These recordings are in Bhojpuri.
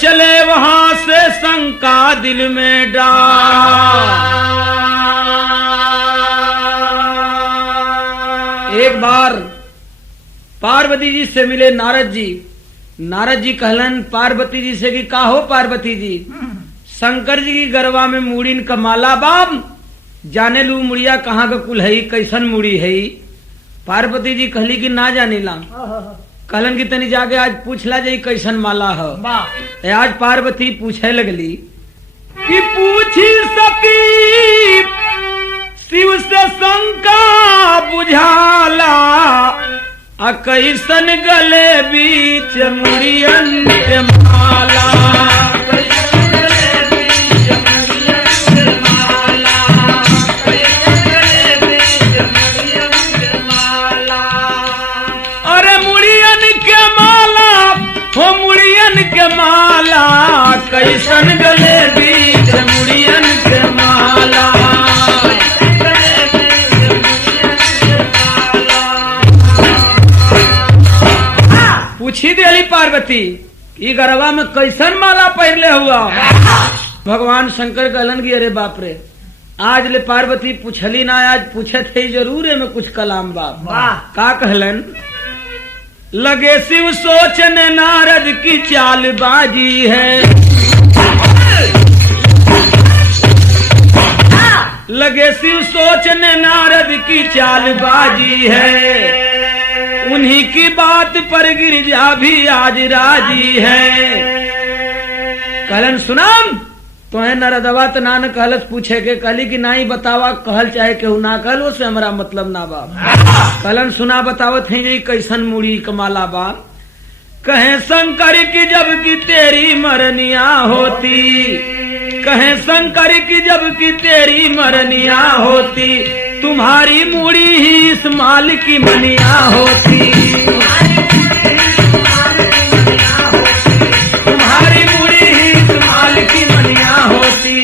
चले वहां से शंका दिल में डाल। एक बार पार्वती जी से मिले नारद जी। नारद जी कहलन पार्वती जी से कि का हो पार्वती जी, शंकर जी की गरबा में मुड़ीन का माला बाब, जाने लू मुड़िया कहाँ का कुल है, कैसन मुड़ी है। पार्वती जी कहली कि ना जाने ला। कहलन की तनी जाके आज पूछला जाई कैसन माला है। आज पार्वती पूछे लगली कि पूछी सकी शिव से शंका बुझाला, आ कैसन गले बीच मुड़ियन के माला। मुड़ियन के माला कैसन गले बीच मुड़ियन के माला। पूछी देली पार्वती ई गरबा में कैसन माला पहले हुआ। भगवान शंकर कहलन की अरे बाप रे, आज ले पार्वती पूछली ना, आज पूछे थे जरूर है में कुछ कलाम बाप। का कहलन लगे शिव सोचने नारद की चालबाजी है, लगे शिव सोचने नारद की चालबाजी है, उन्हीं की बात पर गिरजा भी आज राजी है। कहलन सुनाम तो है नारदवा तो नान कहलस पूछे के, कहली कि ना ही बतावा, कहल चाहे केहू ना कहलो से हमारा मतलब ना बाप। कहलन सुना बतावत है जी कैसन मुड़ी कमाला बाप। कहे शंकर की जब की तेरी मरनिया होती, कहे शंकर की जब की तेरी मरनिया होती, तुम्हारी मुड़ी ही इस माल की मनिया होती। तुम्हारी मुड़ी ही इस माल की मनिया होती।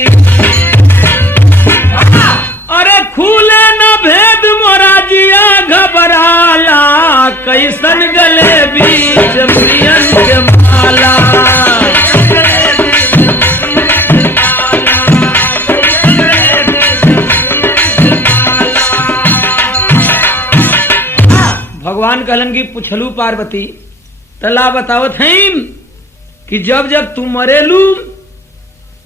अरे खूले न भेद मोरा जिया घबराला, कैसन गले बीच मुड़ियन के माला। भगवान कहलन की पुछलू पार्वती तला बतावत हैं कि जब जब तू मरेलू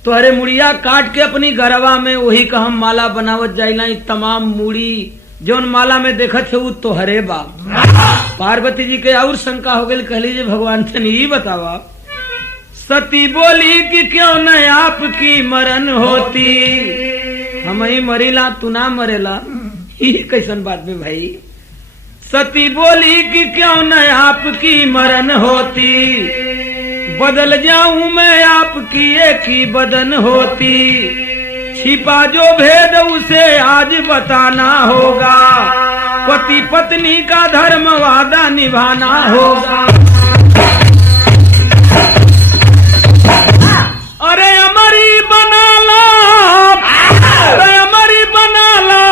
तो अरे मुड़िया काट के अपनी गरबा में वही का हम माला बनावत जाइला। तमाम मुड़ी जौन माला में देखत है वो तो हरे बा। पार्वती जी के और शंका हो गई, कहली जी भगवान से नहीं बतावा। सती बोली कि क्यों न आपकी मरण होती, हम ही मरेला तू ना मरेला, ये कैसन बात में भाई। सती बोली कि क्यों न आपकी मरण होती, बदल जाऊं मैं आपकी एक ही बदन होती। छिपा जो भेद उसे आज बताना होगा, पति पत्नी का धर्म वादा निभाना होगा। अरे अमरी बना ला, अरे अमरी बना ला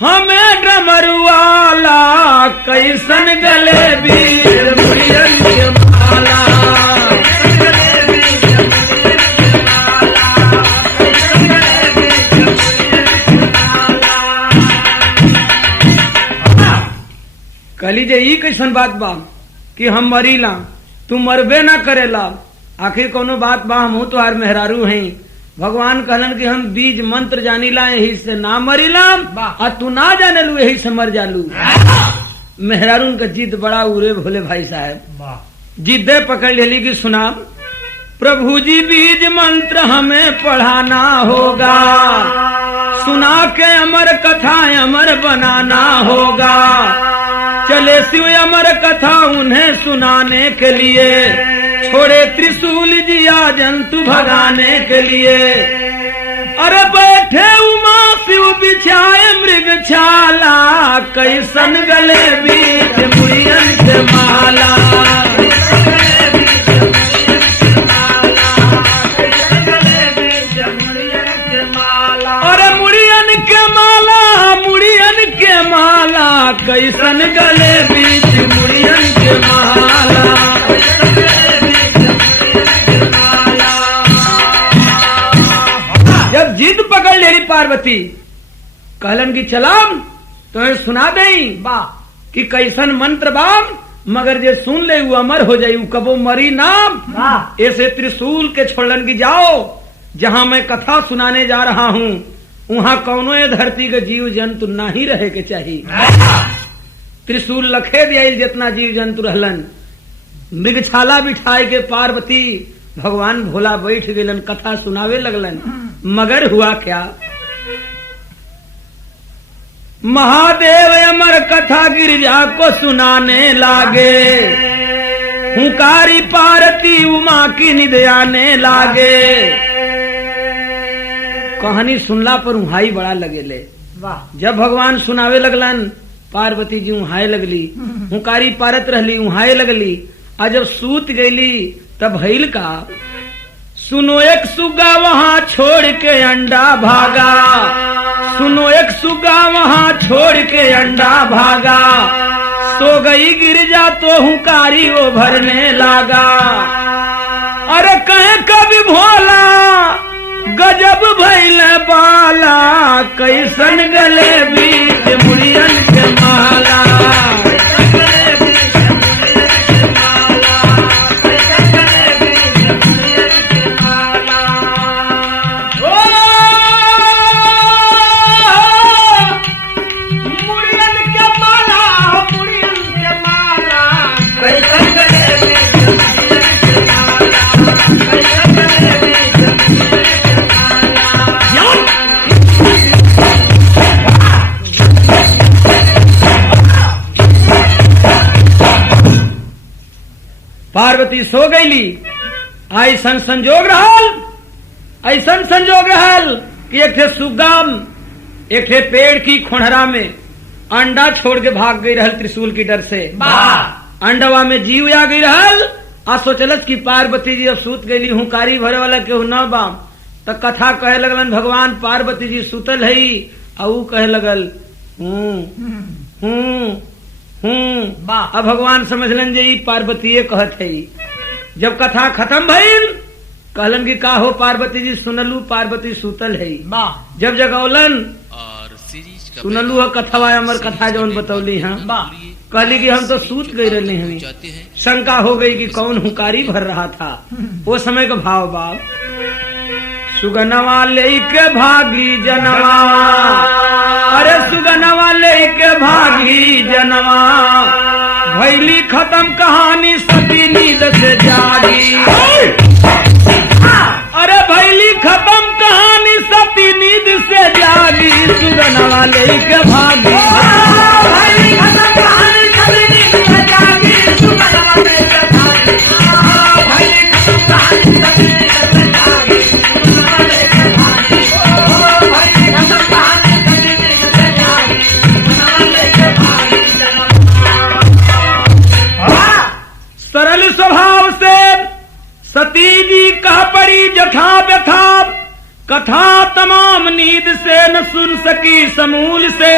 हमें डमरुआला, कैसन गले बीच मुड़ियन के माला। कहली जे ई कैसन बात बा कि हम मरीला तू मरबे ना करेला, आखिर कोनो बात बा, हम तो आर मेहरारू हैं। भगवान कहलन कि हम बीज मंत्र जानीला यही से ना मरीला, और तू ना जाने लू यही से मर जालू। मेहरारून का जिद बड़ा उरे भोले भाई साहब, जिद्दे पकड़ लेली कि सुना प्रभु जी बीज मंत्र हमें पढ़ाना होगा, सुना के अमर कथा अमर बनाना होगा। चले शिव अमर कथा उन्हें सुनाने के लिए, छोड़े त्रिशूल जिया जंतु भगाने के लिए। अरे बैठे उमा शिव बिछाए मृग छाला, कैसन गले बीच मुड़ियन के माला। अरे मुड़ियन के माला, मुड़ियन के माला, कैसन गले बीच मुड़ियन के माला। पार्वती कहलन की चलाम तुम्हें सुना दई बा कि कैसन मंत्र बाम मगर जे सुन ले वो अमर हो जाई कबो मरी नाम वाह ऐसे त्रिशूल के छोड़न की जाओ जहां मैं कथा सुनाने जा रहा हूँ वहां कौनो ये धरती के जीव जंतु ना ही रहे के चाहिए। त्रिशूल लखे दिया जितना जीव जंतु रहलन मृगछाला बिठाए के पार्वती भगवान भोला बैठ गेलन कथा सुनावे लगलन मगर हुआ क्या महादेव अमर कथा गिरजा को सुनाने लागे हुंकारी पार्वती उमा की निद आने लागे। कहानी सुनला पर उहाई बड़ा लगेले। वाह जब भगवान सुनावे लगलन पार्वती जी उहाए लगली हुंकारी पारत रहली उहाए लगली आ जब सूत गईली तब भइल का सुनो एक सुगा वहां छोड़ के अंडा भागा सुनो एक सुगा वहां छोड़ के अंडा भागा सो गई गिरजा तो हुंकारी वो भरने लागा। अरे कहे कभी भोला गजब भइल बाला कैसन गले बीच मुड़ियन के माला पार्वती सो गईली ऐसन संजोग रहल कि एक थे सुगम एक थे पेड़ की खोहरा में अंडा छोड़ के भाग गई रहल त्रिशूल की डर से। अंडवा में जीव आ गई रहल आ सोचलस कि पार्वती जी अब सूत गईली हुंकारी भरे वाला केहू न बाम त कथा कहे लगलन भगवान पार्वती जी सुतल है आ ऊ कहे लगल अब भगवान समझलन जे पार्वतीये कहत है। जब कथा खत्म भइल कहलन की का हो पार्वती जी सुनलू पार्वती सुतल है जब जगौलन सुनलू है कथवा अमर कथा जौन बतौली है कहली कि हम तो सूत गई रहने हमें शंका हो गई कि कौन हुंकारी भर रहा था। वो समय का भाव बाप सुगनवा लेके भागी जनवा अरे सुगनवा लेके भागी जनवा भैली खत्म कहानी सती नींद से जागी। अरे भैली खत्म कहानी सती नींद से जागी सुगनवा लेके भागी भैली खत्म कहानी सती नींद से जागी सुगनवा लेके भागी भैली खत्म कहानी सती नींद से जागी सुगनवा लेके भागी भैली खत्म कहानी सती नींद से जागी सुगनवा लेके भागी। सरल स्वभाव से सती जी कह पड़ी जथा व्यथा कथा तमाम नींद से न सुन सकी समूल से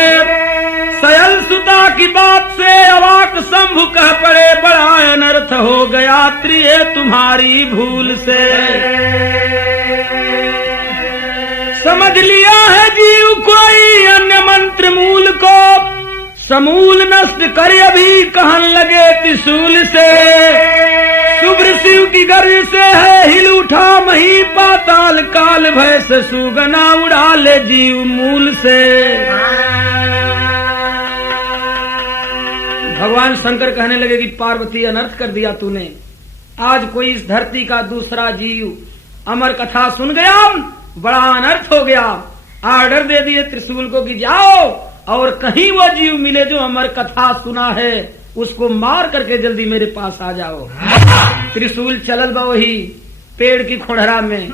सयल सुता की बात से अवाक शंभु कह पड़े बड़ा अनर्थ हो गया त्रिये तुम्हारी भूल से। समझ लिया है जीव कोई अन्य मंत्र मूल को समूल नष्ट कर अभी कहन लगे त्रिशूल से शुभ्र शिव की गर्ज से है हिल उठा मही पाताल काल भय से सुगना उड़ा ले जीव मूल से। भगवान शंकर कहने लगे कि पार्वती अनर्थ कर दिया तूने आज कोई इस धरती का दूसरा जीव अमर कथा सुन गया बड़ा अनर्थ हो गया। आर्डर दे दिए त्रिशूल को कि जाओ और कहीं वो जीव मिले जो अमर कथा सुना है उसको मार करके जल्दी मेरे पास आ जाओ। त्रिशूल चलल बा वही पेड़ की खोहरा में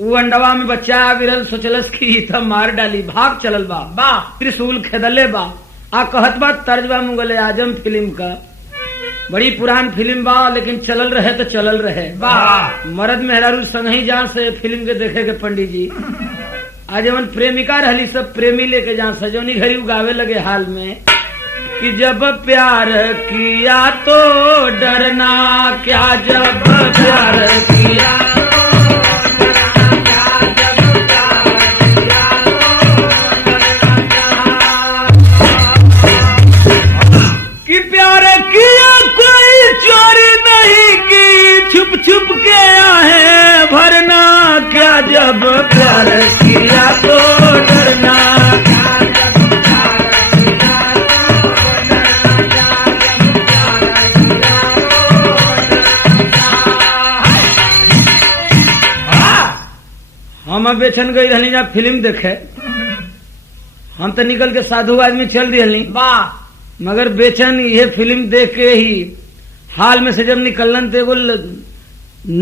वो अंडवा में बच्चा आ गिरल सोचलस की तब मार डाली भाग चलल बा त्रिशूल खेदले बा आ कहत बा तर्ज बा मुगल आजम फिल्म का बड़ी पुरान फिल्म बा लेकिन चलल रहे तो चलल रहे मर्द मेहरारू संग ही जान से फिल्म के देखे के पंडित जी आज एवं प्रेमिका रहली सब प्रेमी लेके जहाँ सजोनी घरी उगावे लगे हाल में कि जब प्यार किया तो डरना क्या जब प्यार किया तो डरना क्या जब प्यार किया छुप छुप के आहे भरना, क्या जब प्यार किया तो डरना। हम बेचन गई रहनी जब फिल्म देखे, हम तो निकल के साधु आदमी चल रही वाह, मगर बेचन ये फिल्म देख के ही हाल में से जब निकलन तो एगो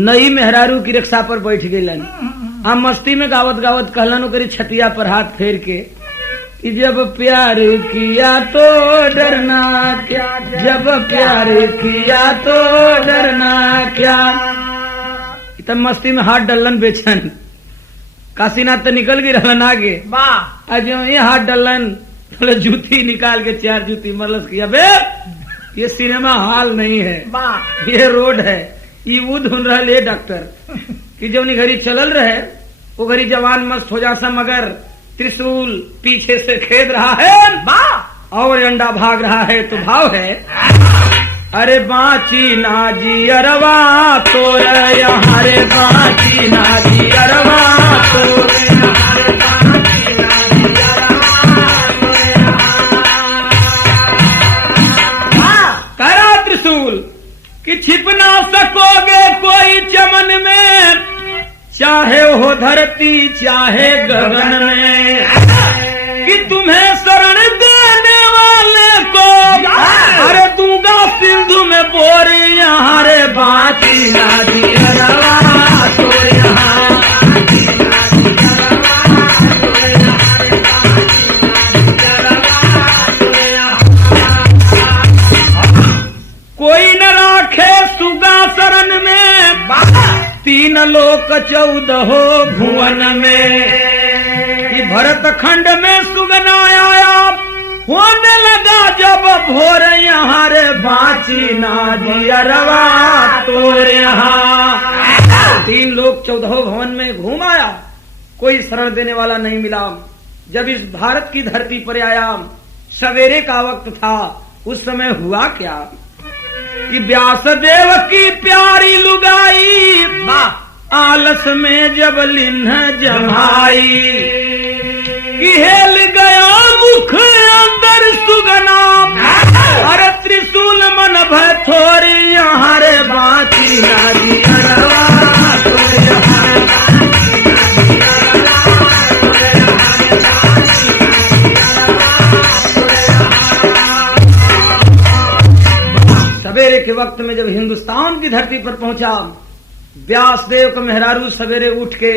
नई मेहरारू की रिक्शा पर बैठ गईलन। हम मस्ती में गावत गावत कहलन करी छतिया पर हाथ फेर के कि जब प्यार किया तो डरना क्या, जब प्यार किया तो डरना क्या। तब मस्ती में हाथ डलन बेचन, काशीनाथ तो निकल गई रहलन आगे वाह, आज ये हाथ डलन थोड़ा जूती निकाल के 4 जूती मरलस किया। बे ये सिनेमा हॉल नहीं है, ये रोड है। ये वो धुन रहे डॉक्टर कि जब घड़ी चलल रहे वो घड़ी जवान मस्त हो जासा, मगर त्रिशूल पीछे से खेद रहा है और अंडा भाग रहा है। तो भाव है, अरे बाची ना जी अरवा तो यहाँ रे, बाची ना जी अरवा तो करा त्रिशूल कि छिप ना सकोगे कोई चमन में, चाहे हो धरती चाहे गगन में, कि तुम्हें शरण देने वाले को अरे दूंगा सिंधु में बोरी, यहाँ रे बाची ना जी अरवा तो यहाँ। कोई न राखे सुगा शरण में, 3 लोक 14 भुवन में। कि भरत खंड में सुगना आया, होने लगा जब भोर, यहाँ रे बाची ना जी अरवा तो यहाँ। 3 लोक 14 भवन में घूम आया, कोई शरण देने वाला नहीं मिला। जब इस भारत की धरती पर आया, सवेरे का वक्त था। उस समय हुआ क्या कि व्यासदेव की प्यारी लुगाई आलस में जब लिन्ह जमाई, कि हेल गया मुख अंदर सुगना, अरे त्रिशूल मन भय थोड़ी, यहाँ रे बाची ना जी अरवा तो यहाँ। सवेरे के वक्त में जब हिंदुस्तान की धरती पर पहुंचा, व्यासदेव का मेहरारू सवेरे उठ के,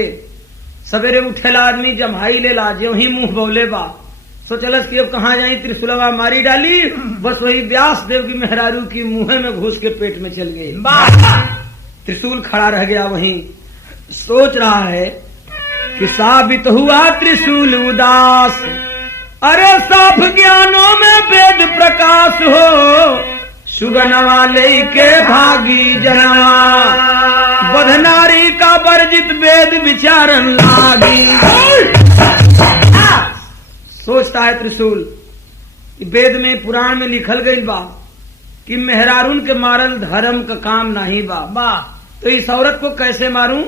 सवेरे उठेला आदमी जम्हाई लेला, जो ही मुंह बोले बा सोचलस कि अब कहाँ जाई, त्रिशूलवा मारी डाली। बस वही व्यासदेव की मेहरारू की मुंह में घुस के पेट में चल गई। त्रिशूल खड़ा रह गया वहीं, सोच रहा है कि साबित हुआ त्रिशूल उदास, अरे साफ ज्ञानों में वेद प्रकाश हो, सुगनवा लेके भागी जनवा, बधनारी का वर्जित वेद विचारन लागी। सोचता है त्रिशूल, वेद में पुराण में लिखल गई बा कि मेहरारून के मारल धर्म का काम नहीं बा, तो इस औरत को कैसे मारूं,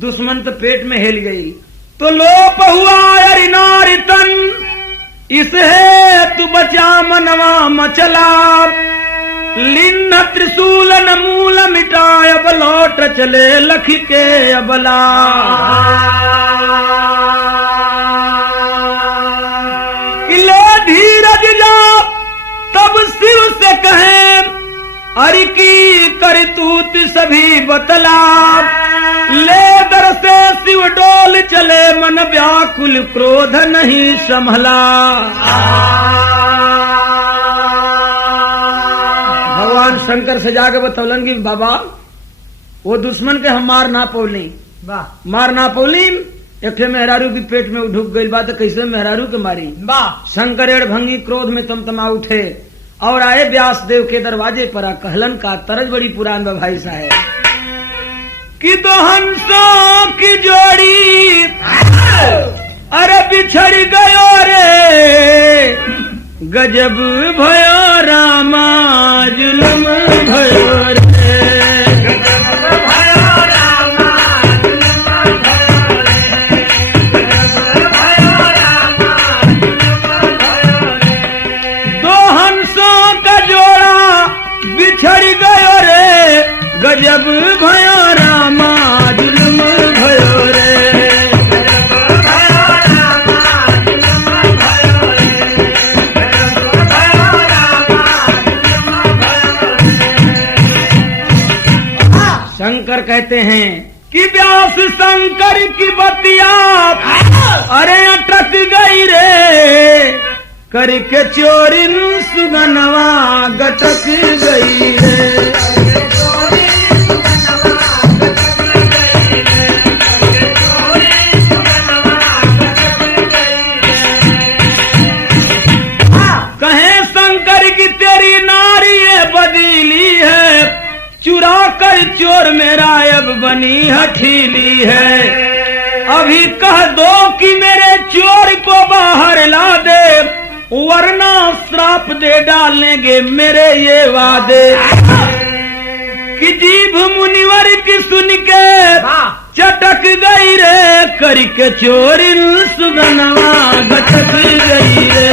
दुश्मन तो पेट में हिल गई। तो लोप हुआ अरि नारी तन, इस है तू बचा मनवा मचला, लिन्न त्रिशूल न मूल मिटाय, अब लौट चले लख के अबला। ले धीरज जा तब शिव से कहे, अरि की करतूत सभी बतला, ले दर से शिव डोल चले, मन व्याकुल क्रोध नहीं संभला। भगवान शंकर से जाके बतौलन की बाबा वो दुश्मन के हम मार ना पौली, एक मेहरारू की पेट में ढुक गई बात, कैसे मेहरारू के मारी। शंकर एड़ भंगी क्रोध में तमतमा उठे और आए व्यासदेव के दरवाजे पर। कहलन का तरज बड़ी पुरान बा भाई साहब, कि दो हंसों की जोड़ी अरे बिछड़ गयो रे, गजब भयो रामा जुलम भयो रे। गजब भयो रामा जुल्म भयो रे, गजब भयो रामा जुल्म भयो रे, गजब भयो रामा जुल्म भयो रे। शंकर कहते हैं कि व्यास शंकर की बतिया अरे अटक गई रे, करके चोरिन सुगनवा गटक गई रे। कहे शंकर की तेरी नारी ये बदीली है, चुरा कर चोर मेरा अब बनी हठीली है। अभी कह दो कि मेरे चोर को बाहर ला दे, वरना श्राप दे डालेंगे मेरे ये वादे। कि जीभ मुनिवर की सुन के चटक गई रे, करके चोरिन सुगनवा गटक गई रे।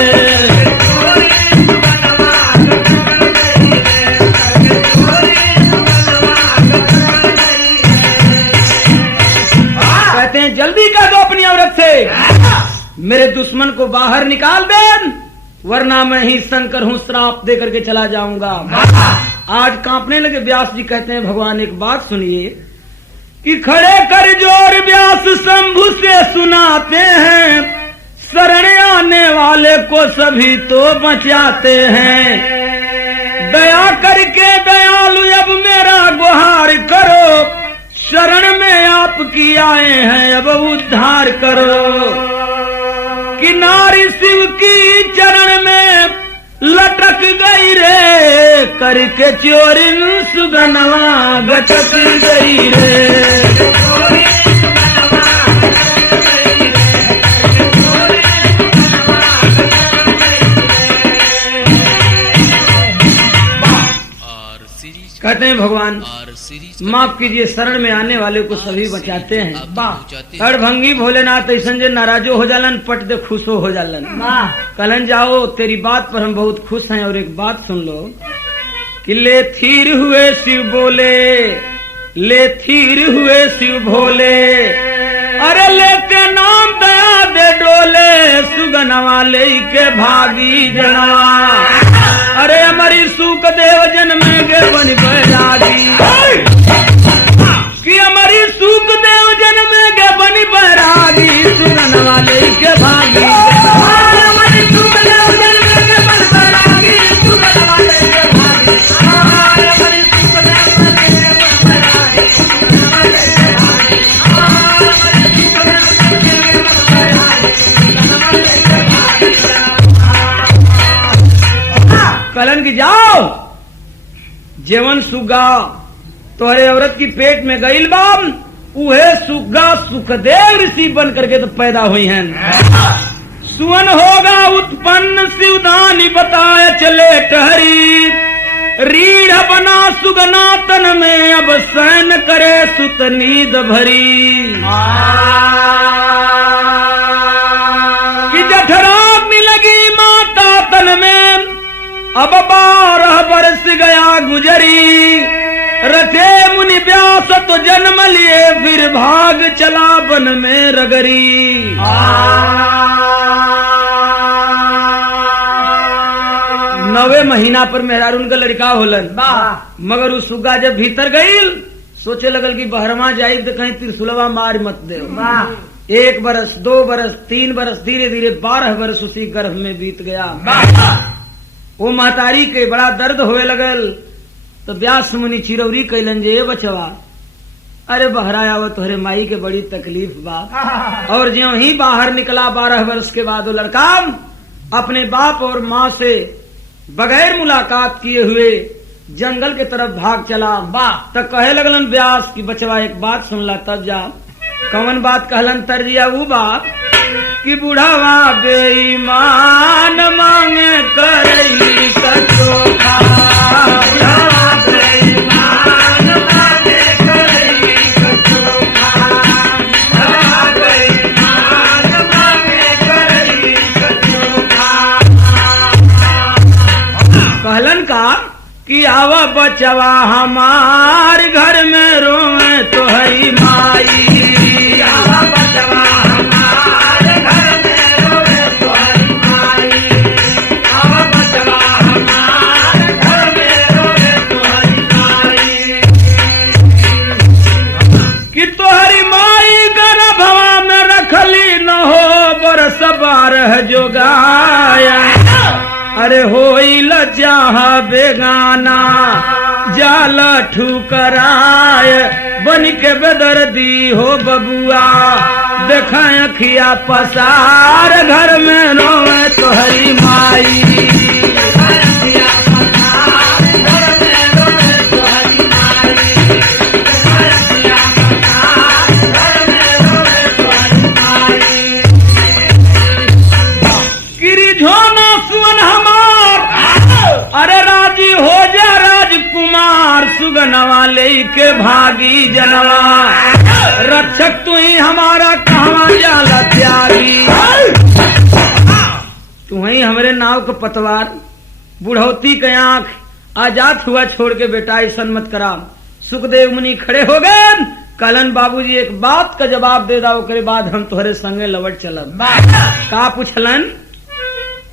कहते हैं जल्दी कर दो अपनी औरत से, मेरे दुश्मन को बाहर निकाल दे, वरना मैं ही शंकर हूँ, श्राप दे करके चला जाऊंगा। आज कांपने लगे व्यास जी। कहते हैं भगवान एक बात सुनिए कि खड़े कर जोर व्यास शंभु से सुनाते हैं, शरण आने वाले को सभी तो बचाते हैं। दया करके दयालु अब मेरा गुहार करो, शरण में आपकी आए हैं अब उद्धार करो। कि नारी शिव की चरण में लटक गई रे, करके चोरिन सुगनवा गटक गई रे। कहते हैं भगवान माफ कीजिए, शरण में आने वाले को सभी बचाते हैं। अड़भंगी भोलेनाथ ऐसा जे नाराजो हो जालन, पट दे खुशो हो जालन। कलन जाओ तेरी बात पर हम बहुत खुश हैं। और एक बात सुन लो कि ले थीर हुए शिव बोले, ले थीर हुए शिव भोले, अरे लेते नाम दया दे डोले, सुगनवा ले के भागी जनवा। अरे हमारी सुख देव जन्मे गे बन बैरागी, कि हमारी सुख देव जन्मे गे बन बैरागी, सुगनवा ले के भागी। हमारी सुख देव जन्मे गे बन बैरागी, सुगनवा ले के भागी। हमारी सुख देव जन्मे गे बन बैरागी, सुगनवा ले के भागी। हमारी सुख देव जन्मे गे बन बैरागी, सुगनवा ले के भागी। कलन की जाओ जेवन सुगा तोहरे औरत की पेट में गईल बाम, उहे सुगा सुखदेव ऋषि बन करके तो पैदा हुई हैं। सुवन होगा उत्पन्न शिवदानी बताए चले टहरी, रीढ़ बना सुगना तन में अब सहन करे सुत नींद भरी। कि जठराग्नि लगी माता तन में, अब 12 बरस गया गुजरी, रचे मुनि व्यास तो जन्म लिए, फिर भाग चला वन में रगरी। 9वें महीना पर मेहरारून का लड़का होलन, मगर उस सुगा जब भीतर गईल सोचे लगल कि बहरमा जाई तो कहीं त्रिशूलवा मार मत दे। 1 बरस 2 बरस 3 बरस धीरे धीरे 12 बरस उसी गर्भ में बीत गया। वो महतारी के बड़ा दर्द होए लगल, तो व्यास मुनि चिरौरी कैलन जे बचवा, अरे बहराया वो तोहरे माई के बड़ी तकलीफ बा। और ज्यों ही बाहर निकला 12 वर्ष के बाद वो लड़का अपने बाप और माँ से बगैर मुलाकात किए हुए जंगल के तरफ भाग चला। तब कहे लगलन व्यास की बचवा एक बात सुन ला तब जा। कौन बात कहलन तरजिया वो बात कि बुढ़ावा बेईमान मांगे करई कचोखा, बुढ़ावा बेईमान मांगे करई कचोखा, बुढ़ावा बेईमान मांगे करई कचोखा। कहलन का कि आवा बचवा हमार घर में रोवे तोहरी माई। आवा बचवा हमार घर में रोवे तोहरी माई। आवा बचवा हमार घर में रोवे तोहरी माई। कि तोहरी माई गर्भवा में रखली न हो बरस बारह जोगाया। अरे होइल चाह बेगाना जाल ठुकराय बन के बेदर्दी हो बबुआ देखा अखिया पसार घर में रोवे तोहरी माई। अरे राजी हो जा राजकुमार सुगनवा लेके भागी जनवा रक्षक तू ही हमारा कहवा जाला त्यागी। तू ही हमरे नाव के पतवार बुढ़ौती के आंख आजाद हुआ छोड़ के बेटा ऐसा मत करा। सुखदेव मुनि खड़े हो गए कलन बाबूजी एक बात का जवाब दे दा ओकरे बाद हम तोहरे संगे लवट चलब। का पूछलन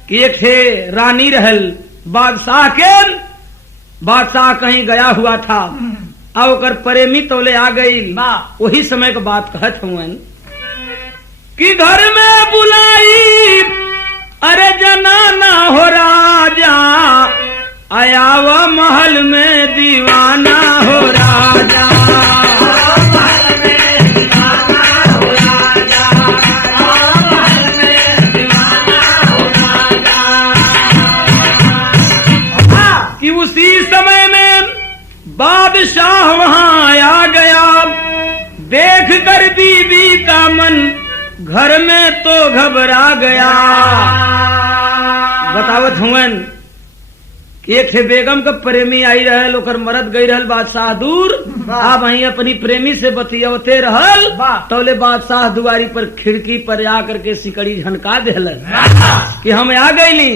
कि एक थे रानी रहल बादशाह के बादशाह कहीं गया हुआ था और ओकर प्रेमी तोले आ गई। वही समय का बात कहत हुए कि घर में बुलाई अरे जनाना हो राजा आयावा महल में दीवाना हो राजा। उसी समय में बादशाह वहां आ गया देख कर बीबी का मन घर में तो घबरा गया। बतावत हुवन एक थे बेगम का प्रेमी आई रहल ओकर मरद गई रहल बादशाह दूर आप वहीं अपनी प्रेमी से बतियवते रहल तौले बादशाह दुआरी पर खिड़की पर आकर के सिकड़ी झनका देहल कि हम आ गईली।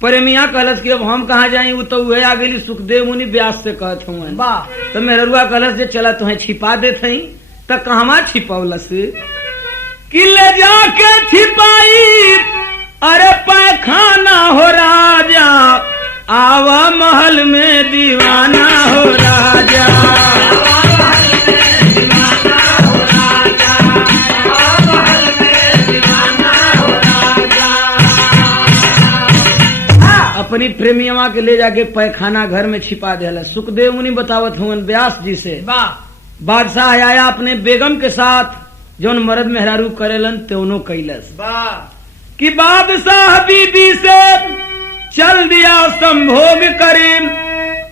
प्रेमिया कहलस कि अब हम कहाँ जाई वो तो वह आ गई सुखदेव मुनि व्यास से कहत हुआ तो मेहरुआ कहलस जे चला तुम्हें छिपा दे थी तो कहवा छिपौलस कि ले जाके छिपाई अरे पैखाना हो राजा आवा महल में दीवाना हो राजा। अपनी प्रेमियवा के ले जाके पैखाना घर में छिपा दिया। सुखदेव मुनि बतावत हुए व्यास जी से बादशाह आया अपने बेगम के साथ जौन मर्द मेहरारू करेलन त्योनो कैलस कि बादशाह बीबी से चल दिया संभोग करे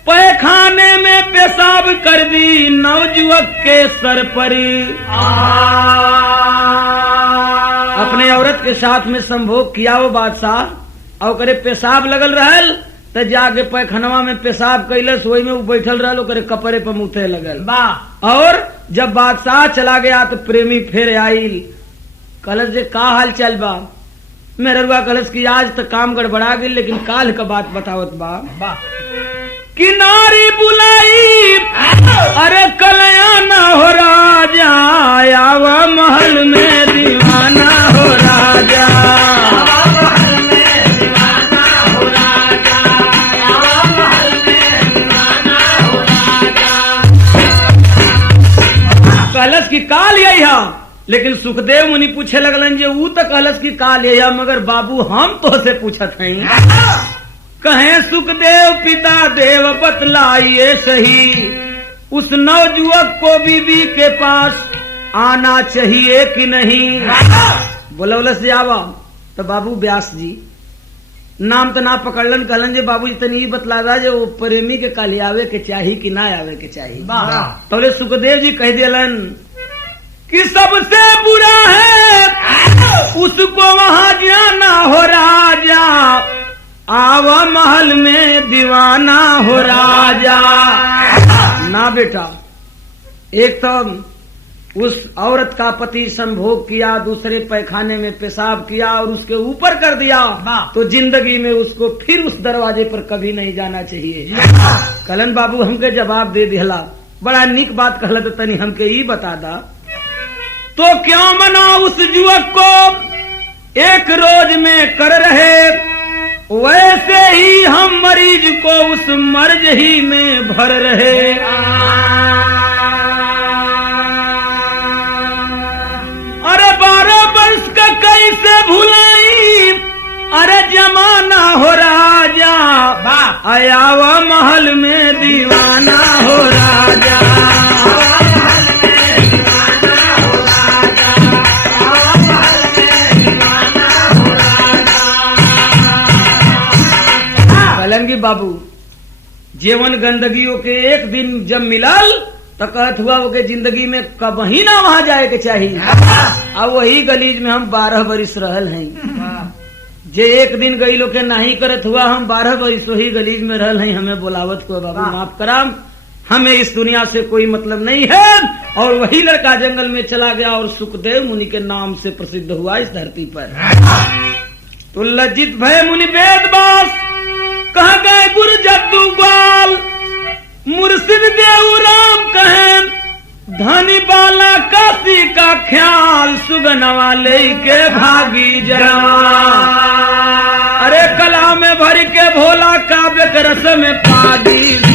पैखाने में पेशाब कर दी नवजुवक के सर पर। अपने औरत के साथ में संभोग किया वो बादशाह और करे पेशाब लगल रहल तो जाके पैखानवा में पेशाब कैलस वही में वो बैठल रहल ओकरे कपड़े पर मुथे लगल। और जब बादशाह चला गया तो प्रेमी फिर आईल कलश जे का हाल चल बा। मेहरुआ कलश की आज तक काम गड़बड़ा गई लेकिन काल का बात बतावत बा कि नारी बुलाई अरे कल्याणा हो राजा आवा महल में दीवाना हो राजा। कलश की काल यही लेकिन सुखदेव मुनि पूछे लगलन जे ऊ तो कहलस की काल यही मगर बाबू हम तो से पूछत हैं कहे सुखदेव पिता देव बतलाइए सही उस नवजुवक को बीबी के पास आना चाहिए कि नहीं। बोलवलस आवा तो बाबू व्यास जी नाम तो ना पकड़लन कहलन जे बाबू जी तनी बतला दा जे वो प्रेमी के काल आवे के चाहिए कि ना आवे के चाहिए। तो सुखदेव जी कह दिलन कि सबसे बुरा है उसको वहां जाना हो राजा आवा महल में दीवाना हो राजा। ना बेटा एक तो उस औरत का पति संभोग किया, दूसरे पैखाने में पेशाब किया और उसके ऊपर कर दिया, तो जिंदगी में उसको फिर उस दरवाजे पर कभी नहीं जाना चाहिए। कलन बाबू हमके जवाब दे दिला, बड़ा निक बात कहला, तो तनी हमके ही बता दा, तो क्यों मना उस युवक को एक रोज में कर रहे, वैसे ही हम मरीज को उस मर्ज ही में भर रहे। अरे 12 वर्ष का कैसे भुलाई, अरे जमाना हो राजा, आयावा महल में दीवाना हो राजा। कलंगी बाबू जीवन गंदगियों के एक दिन जब मिलल तो कहत हुआ वो के जिंदगी में कभी ना वहां जाए के चाहिए। अब वही गलीज में हम 12 बरिस रहल हैं, जे एक दिन गई लोग के नहीं करत हुआ, हम 12 बरिस वही गलीज में रहल हैं। हमें बुलावत को बाबू माफ कराम, हमें इस दुनिया से कोई मतलब नहीं है। और वही लड़का जंगल में चला गया और सुखदेव मुनि के नाम से प्रसिद्ध हुआ इस धरती पर। तो लज्जित भय मुनि वेद बास, कहा गए गुरु जद्दू ग्वाल, मुर्शिद देव राम कहें, धनी बाला काशी का ख्याल, सुगनवा ले के भागी जवा। अरे कला में भर के भोला काव्य के रस में पागी